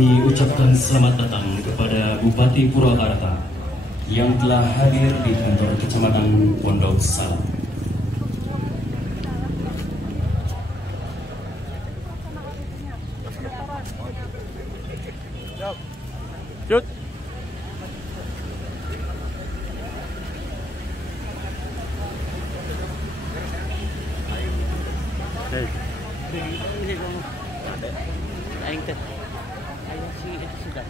kami ucapkan selamat datang kepada Bupati Purwakarta yang telah hadir di kantor Kecamatan Pondok Salam. Shoot. Hey. Aing teh. Ayo si itu sudah.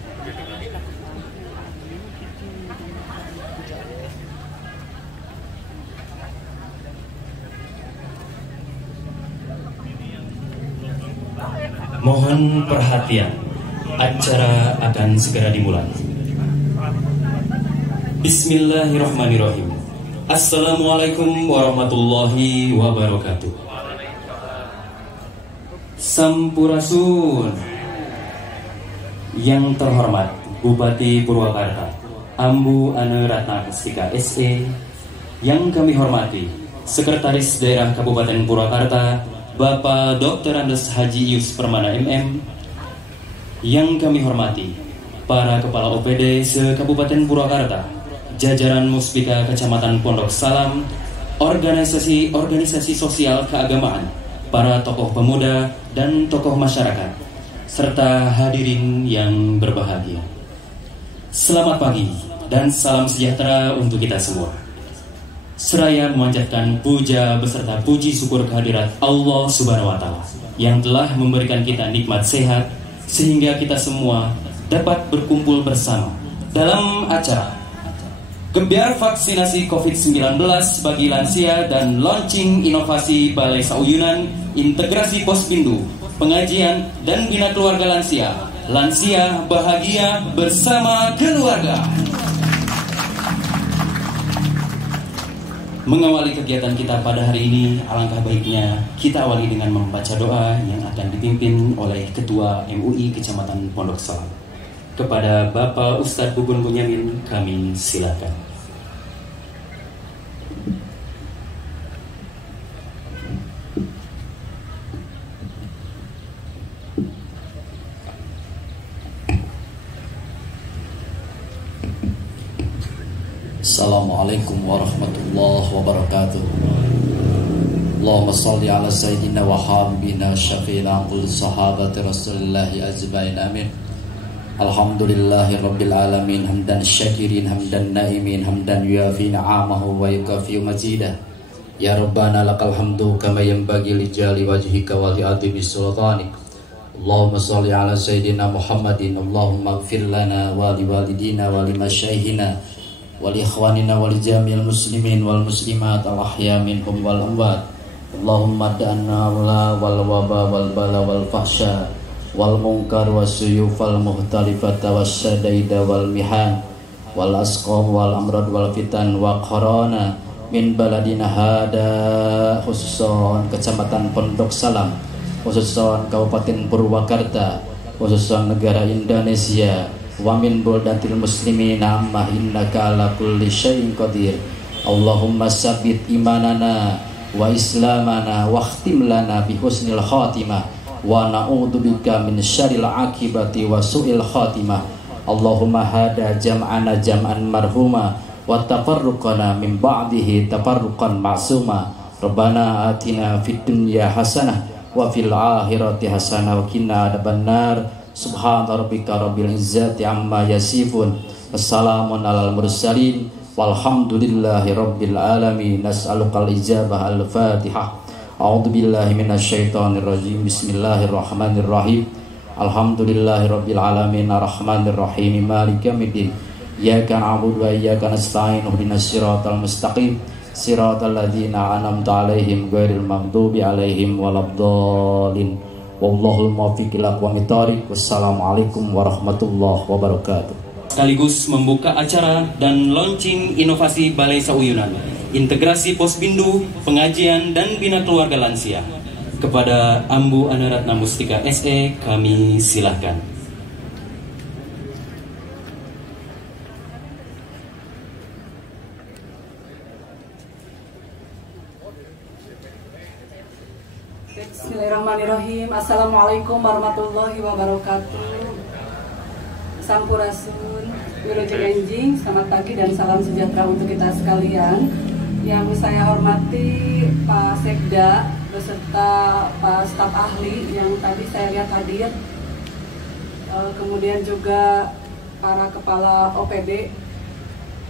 Mohon perhatian, acara akan segera dimulai. Bismillahirrahmanirrahim. Assalamualaikum warahmatullahi wabarakatuh. Sampurasun. Yang terhormat Bupati Purwakarta Ambu Ane Ratna Mustika SE, yang kami hormati Sekretaris Daerah Kabupaten Purwakarta Bapak Dr. Andes Haji Yus Permana MM, yang kami hormati para Kepala OPD se-Kabupaten Purwakarta, jajaran Muspika Kecamatan Pondok Salam, organisasi sosial keagamaan, para tokoh pemuda dan tokoh masyarakat, serta hadirin yang berbahagia. Selamat pagi dan salam sejahtera untuk kita semua. Seraya memanjatkan puja beserta puji syukur kehadirat Allah Subhanahu wa Ta'ala yang telah memberikan kita nikmat sehat sehingga kita semua dapat berkumpul bersama dalam acara Gebiar Vaksinasi COVID-19 bagi lansia dan launching inovasi Balai Sauyunan Integrasi Pospindu, pengajian dan bina keluarga lansia. Lansia bahagia bersama keluarga. Mengawali kegiatan kita pada hari ini, alangkah baiknya kita awali dengan membaca doa yang akan dipimpin oleh Ketua MUI Kecamatan Pondok Salam. Kepada Bapak Ustadz Bubun Bunyamin, kami silakan. Assalamualaikum warahmatullahi wabarakatuh. Allahumma salli ala sayyidina wa habibina syafi'ina qul sahabati rasulillahi ajmain amin. Alhamdulillahi rabbil alamin, hamdan syakirin, hamdan naimin, hamdan yuafi na'amahu wa yukafi mazidah. Ya Rabbana lakal hamdu kama yanbaghi li jali wajhika wa li adimi sultanik. Allahumma salli ala sayyidina Muhammadin. Allahumma ighfir lana wa li walidina wa li masyaykhina wal ikhwanina wal jami'il muslimin wal muslimat al ahya minhum wal amwat. Allahumma da'anna wal waba wal bala wal fahsya wal munkar wasyuyuf wal muhtalifata wasyadaida wal mihan wal asqam wal amrad wal fitan wa qarana min baladina hada, khususon Kecamatan Pondok Salam, khususon Kabupaten Purwakarta, khususon negara Indonesia, wa min buldatil muslimina amma innaka ala kulli syai'in qadir. Allahumma sabbit imanana wa islamana wa khtim lana bi husnil khatimah wa na'udzubika min syarril akibati wa su'il khatimah. Allahumma hada jam'ana jam'an marhuma wa tafarruqana min ba'dihi tafarruqan ma'suma. Rabbana atina fid dunya hasanah wa fil akhirati hasanah wa qina adzabannar. Subhana rabbika rabbil izzati amma yasifun, wassalamun alal mursalin, walhamdulillahi rabbil alamin. Nas'alukal ijabah. Al-Fatihah. A'udzu billahi minasyaitonir rajim. Bismillahirrahmanirrahim. Alhamdulillahi rabbil alamin, arrahmanir rahim, maliki yaumiddin. Iyyaka na'budu wa iyyaka nasta'in. Ihdinas siratal mustaqim, siratal ladzina an'amta 'alaihim ghairil maghdubi 'alaihim waladdallin. Wallahul muwaffiq ila aqwamit thoriq. Wassalamualaikum warahmatullahi wabarakatuh. Sekaligus membuka acara dan launching inovasi Balai Sauyunan, integrasi Pospindu, pengajian dan bina keluarga lansia. Kepada Ambu Ane Ratna Mustika SE, kami silahkan. Bismillahirrahmanirrahim. Assalamualaikum warahmatullahi wabarakatuh. Sampurasun, Wilujeng Enjing, selamat pagi dan salam sejahtera untuk kita sekalian. Yang saya hormati Pak Sekda beserta Pak staf ahli yang tadi saya lihat hadir. Kemudian juga para kepala OPD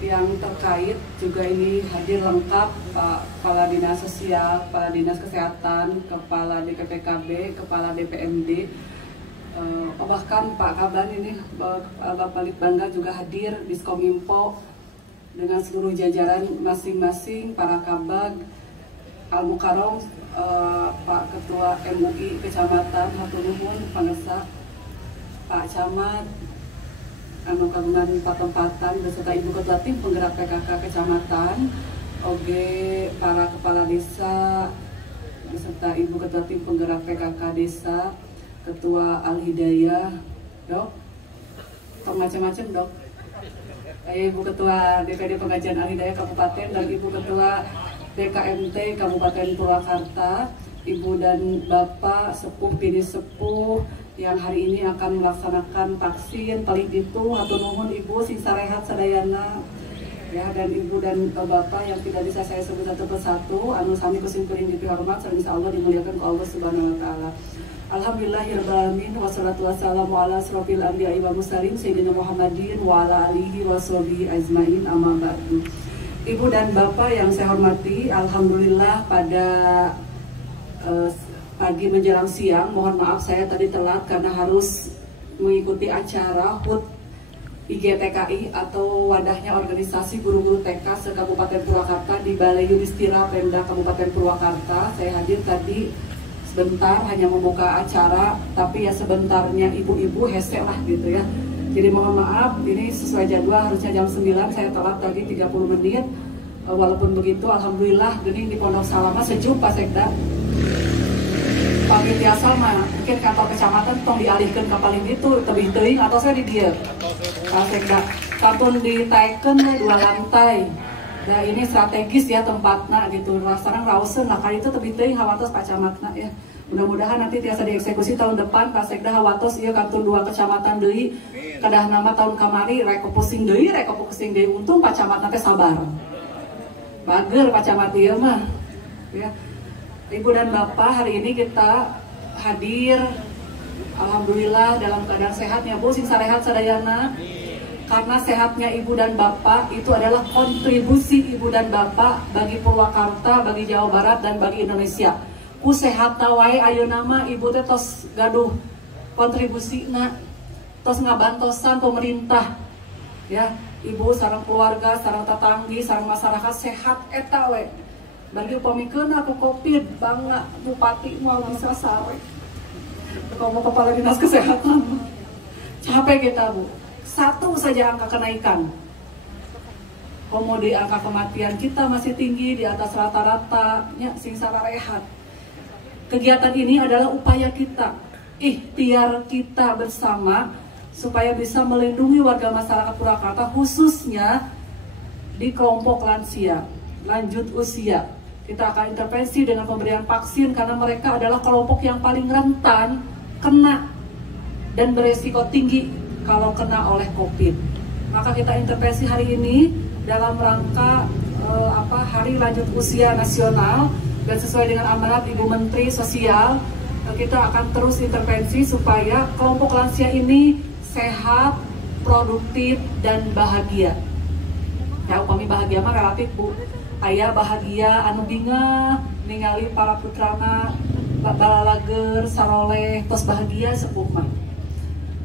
yang terkait juga ini hadir lengkap, Pak Kepala Dinas Sosial, Kepala Dinas Kesehatan, Kepala DPPKB, Kepala DPMD, bahkan Pak Kaban ini Bapak Litbangga juga hadir, Diskominfo dengan seluruh jajaran masing-masing, para kabag, Al-Mukarram, Pak Ketua MUI Kecamatan Hatunuhun, Pangersa, Pak Camat, anu kagungan patempatan beserta Ibu Ketua Tim Penggerak PKK Kecamatan, oge para kepala desa beserta Ibu Ketua Tim Penggerak PKK Desa, Ketua Al-Hidayah, Dok, macam-macam Dok, Ibu Ketua DPD Pengajian Al-Hidayah Kabupaten dan Ibu Ketua DKMT Kabupaten Purwakarta, Ibu dan Bapak Sepuh Bini Sepuh yang hari ini akan melaksanakan vaksin paling itu, hatur nuhun Ibu sing sarehat sadayana ya, dan Ibu dan Bapak yang tidak bisa saya sebut satu persatu, anu sami kusimkuring dipihormat sareng insyaallah dimuliakan ku Allah Subhanahu wa taala. Alhamdulillahirabbil alamin wassalatu wassalamu ala asrofil anbiya'i wal mursalin sayyidina Muhammadin wa ala alihi washabihi ajmain, amma ba'du. Ibu dan Bapak yang saya hormati, alhamdulillah pada pagi menjelang siang, mohon maaf saya tadi telat karena harus mengikuti acara HUT IGTKI atau wadahnya organisasi guru-guru TK se-Kabupaten Purwakarta di Balai Yudhistira Pemda Kabupaten Purwakarta. Saya hadir tadi sebentar hanya membuka acara, tapi ya sebentarnya ibu-ibu hese lah gitu ya. Jadi mohon maaf, ini sesuai jadwal harusnya jam 9, saya telat tadi 30 menit. Walaupun begitu, alhamdulillah gening di Pondok Salama sejuk Pak Sekda. Pagi biasa mah mungkin kantor kecamatan tong dialihkan ke paling itu tebih teuing atau saya di dia. Pak Sekda, kampung ditaikkan 2 lantai. Nah ini strategis ya tempatnya gitu. Sekarang rausen lah kali itu tebih teuing hawatos Pak Camatna ya. Mudah-mudahan nanti tiasa dieksekusi tahun depan Pak Sekda hawatos ieu kantor 2 kecamatan deui. Kedah nama tahun kamari rek pusing deui, untung Pak Camatna teh sabar. Bager Pak Camat ieu mah. Ya. Ibu dan Bapak, hari ini kita hadir alhamdulillah dalam keadaan sehatnya Bu sing sarehat sadayana. Karena sehatnya Ibu dan Bapak itu adalah kontribusi Ibu dan Bapak bagi Purwakarta, bagi Jawa Barat dan bagi Indonesia. Ku sehat wae ayeuna mah Ibu teh tos gaduh kontribusina, tos ngabantosan pemerintah. Ya, Ibu sareng keluarga, sareng tetanggi, sareng masyarakat sehat eta we. Bagi upamikeun aku Covid, bangga bupati mau bisa sare. Kamu kepala dinas kesehatan. Capek kita Bu. 1 saja angka kenaikan. Kemudian angka kematian kita masih tinggi di atas rata-rata, nya sing sararehat. Kegiatan ini adalah upaya kita, ikhtiar kita bersama supaya bisa melindungi warga masyarakat Purwakarta khususnya di kelompok lansia, lanjut usia. Kita akan intervensi dengan pemberian vaksin karena mereka adalah kelompok yang paling rentan kena dan beresiko tinggi kalau kena oleh COVID. Maka kita intervensi hari ini dalam rangka Hari Lanjut Usia Nasional dan sesuai dengan amanat Ibu Menteri Sosial, kita akan terus intervensi supaya kelompok lansia ini sehat, produktif, dan bahagia. Ya, upami bahagia mah relatif Bu. Aya bahagia anu binga ningali para putrana balalager saroleh tos bahagia sepuh mah.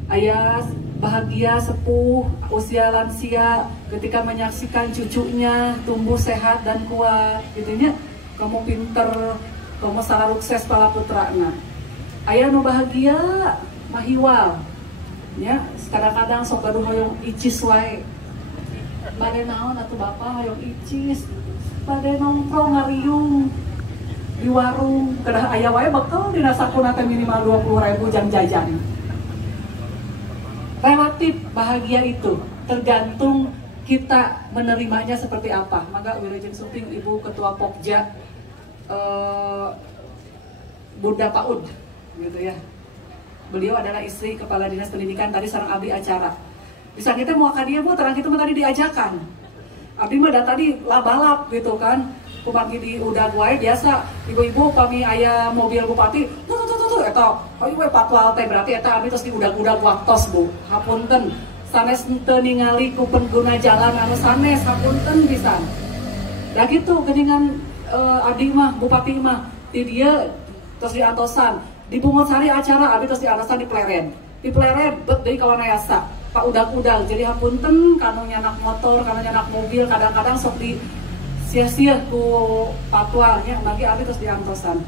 Aya bahagia sepuh usia lansia ketika menyaksikan cucunya tumbuh sehat dan kuat gitunya. Kamu pinter, kamu salah sukses para putrana. Aya nu bahagia mahiwal. Ya, kadang-kadang sok gaduh hoyong icis wae. Bade naon atuh Bapak hoyong icis. Bade nongkrong ngariung di warung, kedah aya wae bekel dina sakuna teh minimal 20.000 jam jajan. Relatif bahagia itu tergantung kita menerimanya seperti apa. Maka Wilujeng Suping Ibu Ketua Pokja Bunda Paud gitu ya. Beliau adalah istri Kepala Dinas Pendidikan tadi sareng abdi acara. Bisa kita mau ke dia, Bu, terang kita mah tadi diajakan. Abdi mah tadi labalap gitu kan. Kumagi di udah gue biasa, ibu-ibu kami ayah mobil bupati, tuh, eta, ibu patwal teh berarti eta abdi terus di udah waktos Bu, hapunten, sanes teu ningali ku pengguna jalan anu sanes, hapunten pisan. Dah gitu, geningan abdi mah, bupati mah, di dia terus di antosan, di Bungut Sari acara abdi terus di antosan di Pleren, bet dari kawan ayasa. Pak udag-udag, jadi hapunten kanu nyanak motor, kanu nyanak mobil, kadang-kadang sok di sia-sia ku patwalnya, bagi abdi terus diantosan.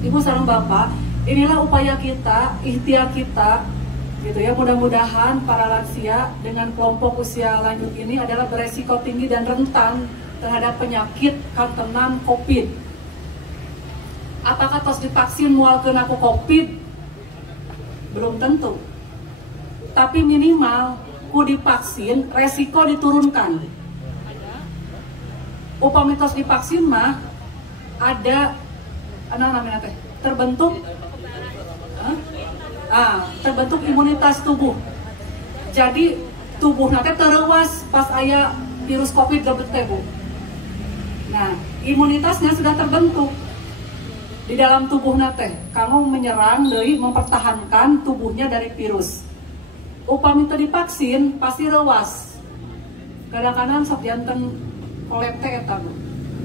Ibu sareng Bapak, inilah upaya kita, ikhtiar kita, gitu ya. Mudah-mudahan para lansia dengan kelompok usia lanjut ini adalah beresiko tinggi dan rentan terhadap penyakit kantenan COVID. Apakah tos divaksin mual kena ku COVID? Belum tentu. Tapi minimal ku divaksin resiko diturunkan. Upami tos divaksin mah ada namanya teh terbentuk terbentuk imunitas tubuh. Jadi tubuh nanti terlewas pas aya virus COVID gebet teh Bu. Nah, imunitasnya sudah terbentuk di dalam tubuh nate. Kamu menyerang dari mempertahankan tubuhnya dari virus. Upami teu divaksin pasti lewas. Kadang-kadang sok janten kolekte eta Bu.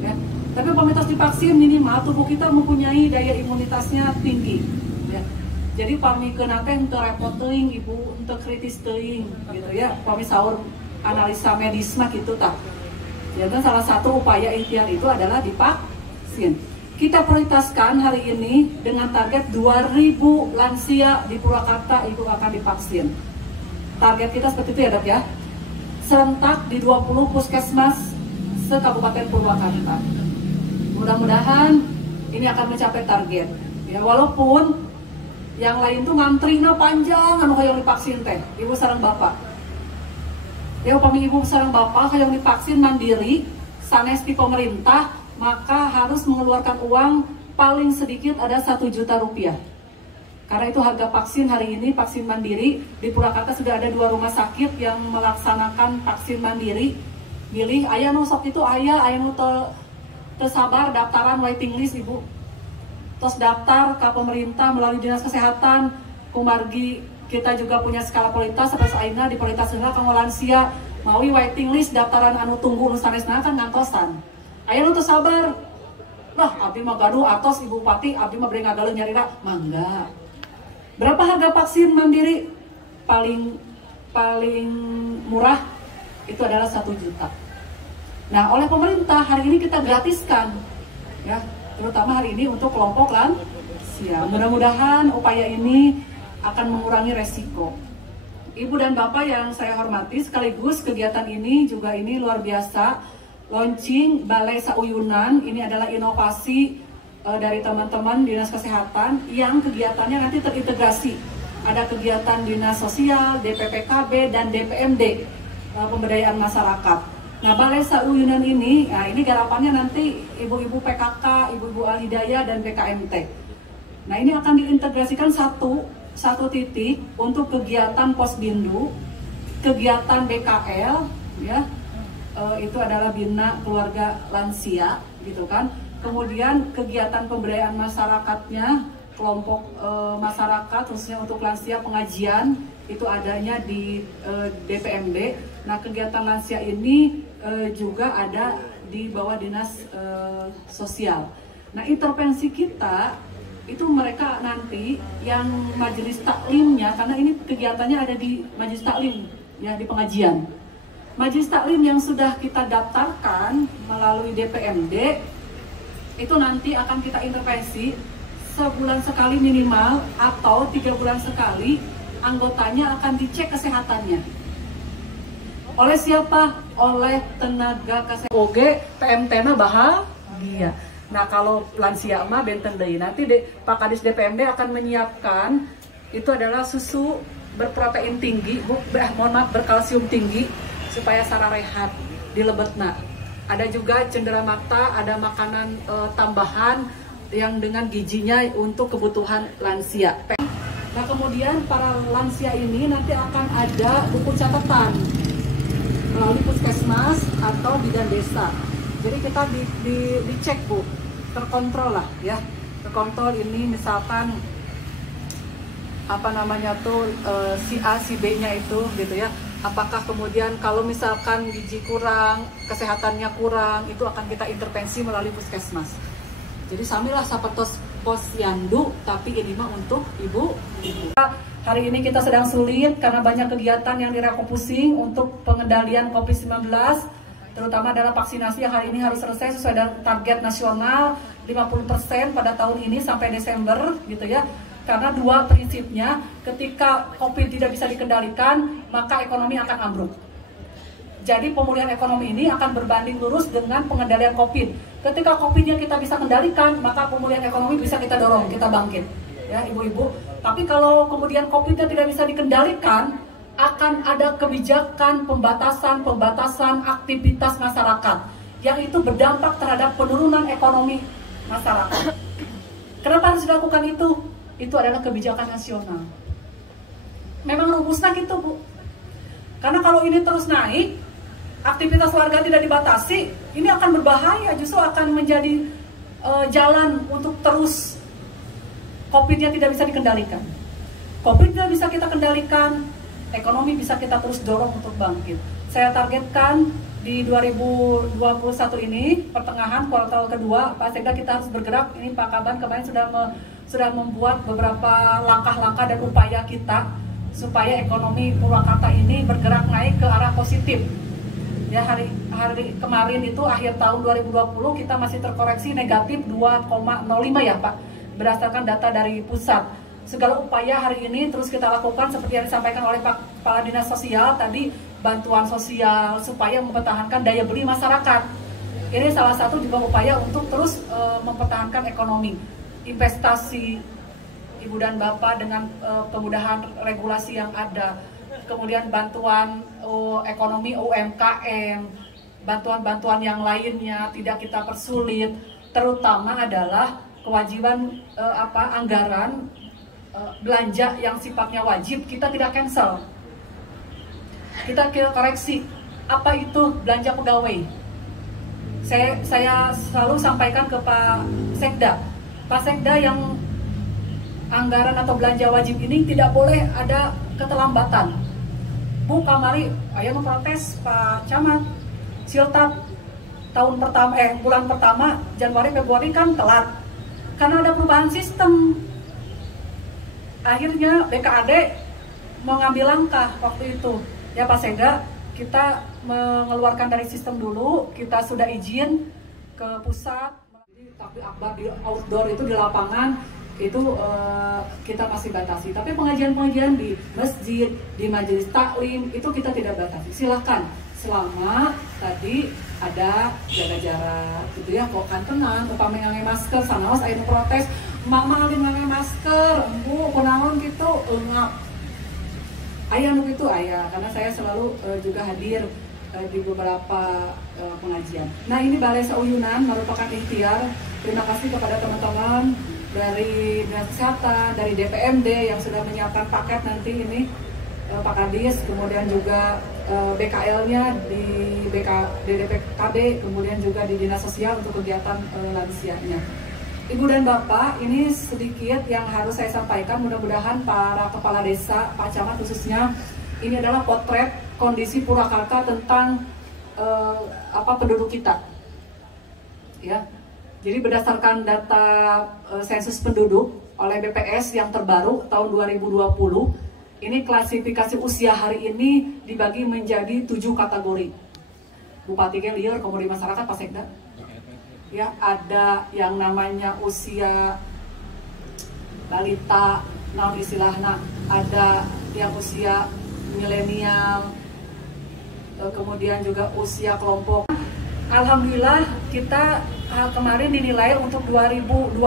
Ya. Tapi upami tos divaksin minimal tubuh kita mempunyai daya imunitasnya tinggi. Ya. Jadi pami keuna teh henteu repot teuing Ibu, henteu kritis teuing gitu ya. Pami saur analisa medis mah kitu tah. Ya, dan salah satu upaya ikhtiar itu adalah divaksin. Kita prioritaskan hari ini dengan target 2.000 lansia di Purwakarta Ibu akan divaksin. Target kita seperti itu ya Dok ya. Serentak di 20 puskesmas se-Kabupaten Purwakarta. Mudah-mudahan ini akan mencapai target. Ya, walaupun yang lain tuh ngantrinya panjang anu hayang divaksin teh. Ibu sareng Bapak. Ya upami Ibu sareng Bapak hayang divaksin mandiri sanes di pemerintah, maka harus mengeluarkan uang paling sedikit ada 1 juta rupiah. Karena itu harga vaksin hari ini, vaksin mandiri, di Purwakarta sudah ada 2 rumah sakit yang melaksanakan vaksin mandiri. Milih, ayah nu sok itu, ayah nu tersabar daftaran waiting list Ibu. Terus daftar ke pemerintah melalui Dinas Kesehatan, kumargi kita juga punya skala prioritas, terus aina di prioritas segala kanggo lansia, maui waiting list daftaran anu tunggu nu sanesna kan ngantosan. Ayah nu tersabar, lah abdi mah gaduh atos Ibu Bupati, abdi mah beri ngagaleun nyarira, mangga. Berapa harga vaksin mandiri? Paling murah itu adalah 1 juta. Nah, oleh pemerintah hari ini kita gratiskan, ya, terutama hari ini untuk kelompok lansia. Mudah-mudahan upaya ini akan mengurangi resiko. Ibu dan Bapak yang saya hormati, sekaligus kegiatan ini juga ini luar biasa. Launching Balai Sauyunan, ini adalah inovasi dari teman-teman Dinas Kesehatan yang kegiatannya nanti terintegrasi. Ada kegiatan Dinas Sosial, DPPKB, dan DPMD, pemberdayaan masyarakat. Nah, Balai Sauyunan ini, nah ini garapannya nanti ibu-ibu PKK, ibu-ibu Al-Hidayah, dan BKMT. Nah, ini akan diintegrasikan satu titik untuk kegiatan Posbindu, kegiatan BKL, ya, itu adalah Bina Keluarga Lansia, gitu kan. Kemudian kegiatan pemberdayaan masyarakatnya, kelompok masyarakat khususnya untuk lansia pengajian itu adanya di DPMD. Nah, kegiatan lansia ini juga ada di bawah Dinas Sosial. Nah, intervensi kita itu mereka nanti yang majelis taklimnya, karena ini kegiatannya ada di majelis taklim ya, di pengajian. Majelis taklim yang sudah kita daftarkan melalui DPMD itu nanti akan kita intervensi sebulan sekali minimal atau 3 bulan sekali, anggotanya akan dicek kesehatannya. Oleh siapa? Oleh tenaga kesehatan. Oke, PMT-nya bahagia. Nah, kalau lansia mah benten deui. Nanti Pak Kadis DPMD akan menyiapkan itu adalah susu berprotein tinggi, berkalsium tinggi supaya sarana rehat di lebetna. Ada juga cenderamata, ada makanan tambahan yang dengan gizinya untuk kebutuhan lansia. Nah kemudian para lansia ini nanti akan ada buku catatan melalui puskesmas atau bidan desa. Jadi kita dicek Bu, terkontrol lah ya, terkontrol ini misalkan apa namanya tuh si A si B nya itu gitu ya. Apakah kemudian kalau misalkan gizi kurang, kesehatannya kurang, itu akan kita intervensi melalui puskesmas. Jadi samilah sapertos posyandu, tapi ini mah untuk ibu-ibu. Hari ini kita sedang sulit karena banyak kegiatan yang direfocusing untuk pengendalian COVID-19, terutama adalah vaksinasi yang hari ini harus selesai sesuai dengan target nasional 50% pada tahun ini sampai Desember gitu ya. Karena dua prinsipnya, ketika COVID tidak bisa dikendalikan, maka ekonomi akan ambruk. Jadi pemulihan ekonomi ini akan berbanding lurus dengan pengendalian COVID. Ketika COVID-nya kita bisa kendalikan, maka pemulihan ekonomi bisa kita dorong, kita bangkit. Ya, ibu-ibu. Tapi kalau kemudian COVID-nya tidak bisa dikendalikan, akan ada kebijakan pembatasan aktivitas masyarakat yang itu berdampak terhadap penurunan ekonomi masyarakat. Kenapa harus dilakukan itu? Itu adalah kebijakan nasional. Memang rumusnya gitu Bu. Karena kalau ini terus naik, aktivitas warga tidak dibatasi, ini akan berbahaya, justru akan menjadi jalan untuk terus COVID-nya tidak bisa dikendalikan. COVID tidak bisa kita kendalikan, ekonomi bisa kita terus dorong untuk bangkit. Saya targetkan di 2021 ini, pertengahan kuartal kedua, Pak Sekda kita harus bergerak. Ini Pak Kaban kemarin sudah membuat beberapa langkah-langkah dan upaya kita supaya ekonomi Purwakarta ini bergerak naik ke arah positif. Ya, hari kemarin itu akhir tahun 2020 kita masih terkoreksi negatif 2,05 ya Pak, berdasarkan data dari pusat. Segala upaya hari ini terus kita lakukan seperti yang disampaikan oleh Pak Kepala Dinas Sosial tadi, bantuan sosial supaya mempertahankan daya beli masyarakat. Ini salah satu juga upaya untuk terus mempertahankan ekonomi. Investasi Ibu dan Bapak dengan kemudahan regulasi yang ada, kemudian bantuan ekonomi UMKM, bantuan-bantuan yang lainnya tidak kita persulit, terutama adalah kewajiban anggaran belanja yang sifatnya wajib kita tidak cancel, kita koreksi. Apa itu belanja pegawai? Saya selalu sampaikan ke Pak Sekda, Pak Sekda, yang anggaran atau belanja wajib ini tidak boleh ada keterlambatan. Bu kamari, ayo memprotes Pak Camat, siltap tahun pertama, bulan pertama Januari Februari kan telat karena ada perubahan sistem. Akhirnya BKAD mengambil langkah waktu itu. Ya Pak Sekda, kita mengeluarkan dari sistem dulu, kita sudah izin ke pusat. Tapi akbar di outdoor itu di lapangan itu kita masih batasi. Tapi pengajian-pengajian di masjid, di majelis taklim itu kita tidak batasi. Silahkan selama tadi ada jaga jarak gitu ya. Kok kan tenang, upami ngangge masker, sanaos aya nu protes, mama ali ngangge masker, empu kunaon gitu, engap. Aya nu kitu aya, karena saya selalu juga hadir di beberapa pengajian. Nah, ini Balai Sauyunan merupakan ikhtiar. Terima kasih kepada teman-teman dari Dinas Kesehatan, dari DPMD yang sudah menyiapkan paket nanti ini, Pak Kadis, kemudian juga BKL-nya di DPKB, kemudian juga di Dinas Sosial untuk kegiatan lansianya. Ibu dan Bapak, ini sedikit yang harus saya sampaikan. Mudah-mudahan para kepala desa, Pak Camat khususnya, ini adalah potret kondisi Purwakarta tentang penduduk kita. Ya. Jadi berdasarkan data sensus penduduk oleh BPS yang terbaru tahun 2020, ini klasifikasi usia hari ini dibagi menjadi 7 kategori. Bupati lieur komodi masyarakat Pak Sekda. Ya, ada yang namanya usia balita, naon istilahna, ada yang usia milenial, kemudian juga usia kelompok. Alhamdulillah kita kemarin dinilai untuk 2020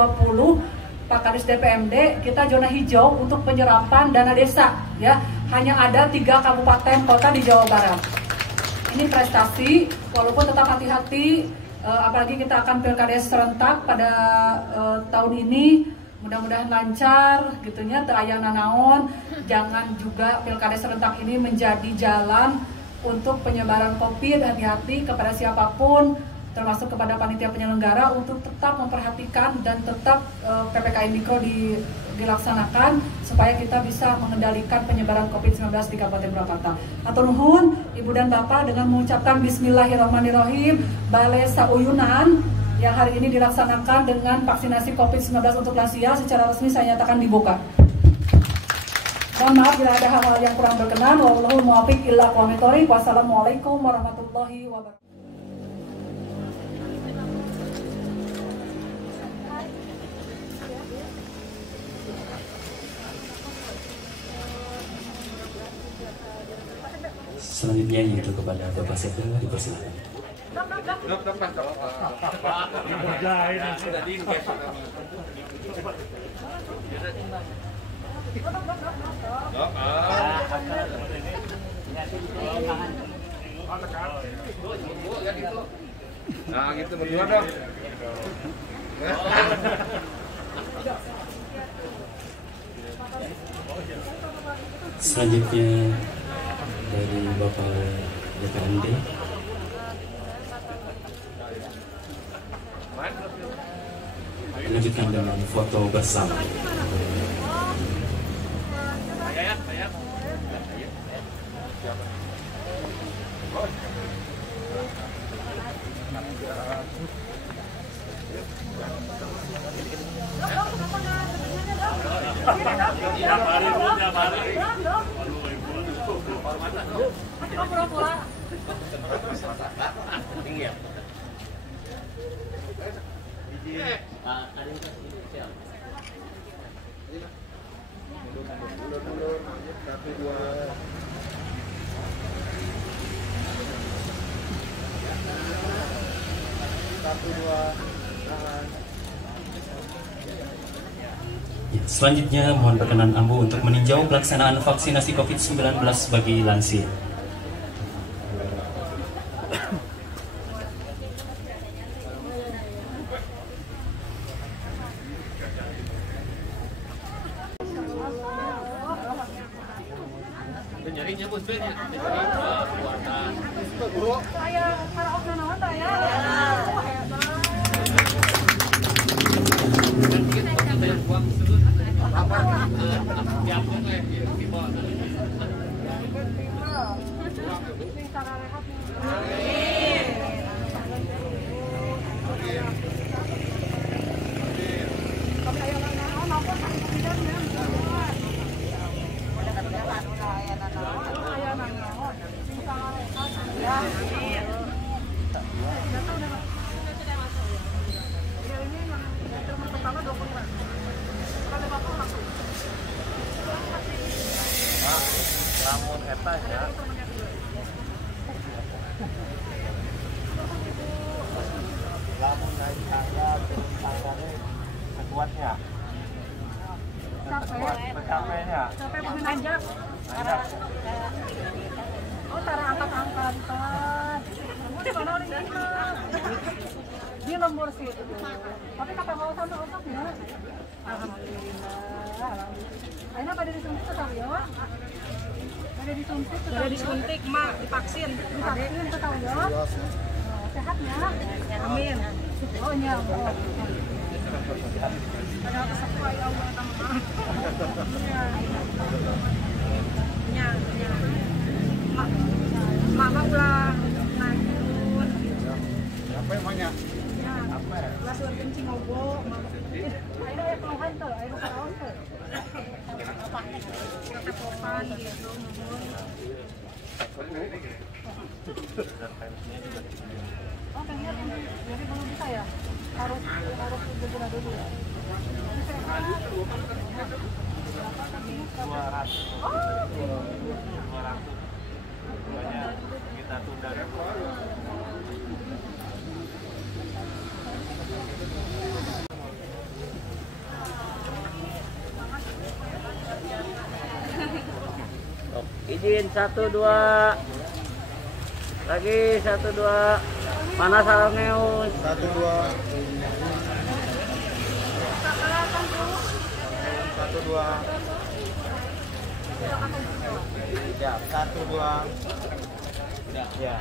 Pak Kadis DPMD kita zona hijau untuk penyerapan dana desa ya, hanya ada 3 kabupaten kota di Jawa Barat. Ini prestasi, walaupun tetap hati-hati apalagi kita akan pilkades serentak pada tahun ini. mudah-mudahan lancar gitunya, teu aya nanaon. Jangan juga pilkada serentak ini menjadi jalan untuk penyebaran COVID. Hati-hati kepada siapapun, termasuk kepada panitia penyelenggara, untuk tetap memperhatikan dan tetap PPKM Mikro dilaksanakan supaya kita bisa mengendalikan penyebaran COVID-19 di Kabupaten Purwakarta. Atur nuhun Ibu dan Bapak dengan mengucapkan Bismillahirrahmanirrahim. Balai Sauyunan yang hari ini dilaksanakan dengan vaksinasi COVID-19 untuk lansia secara resmi saya nyatakan dibuka. Mohon maaf bila ada hal-hal yang kurang berkenan. Wallahul muwaffiq ila aqwamit thoriq. Wassalamualaikum warahmatullahi wabarakatuh. Selanjutnya yaitu kepada Bapak Sekda dipersilakan. Nah gitu berdua dong. Selanjutnya dari Bapak DPRD dilanjutkan dengan foto bersama. Selanjutnya mohon berkenan Ambu untuk meninjau pelaksanaan vaksinasi COVID-19 bagi lansia. Capek menanjak. Oh, tara angkat-angkat. Di mana orang ini? Di nomor situ. Tapi kata mau sampai otak ya. Alhamdulillah. Akhirnya pada disuntik tetap ya? Pada disuntik, mak, divaksin. Divaksin tetap ya? Sehat ya? Amin. Oh, nyamuk. Ada sesuai Allah tambah. Mama ulah naikun. Apa emangnya? Ya. Ulah suruh kencing ngobo. Ayo ya keluhan tuh, ayo karaos tuh. Kata popan gitu, ngobrol. Oh, pengen ini. Jadi belum bisa ya? Harus segera dulu ya. 200. Oh, 200. Kita tunda dulu. Izin 1 2 lagi 1 2 mana sarangnya 1 2 Satu dua. Ya, satu dua. Ya.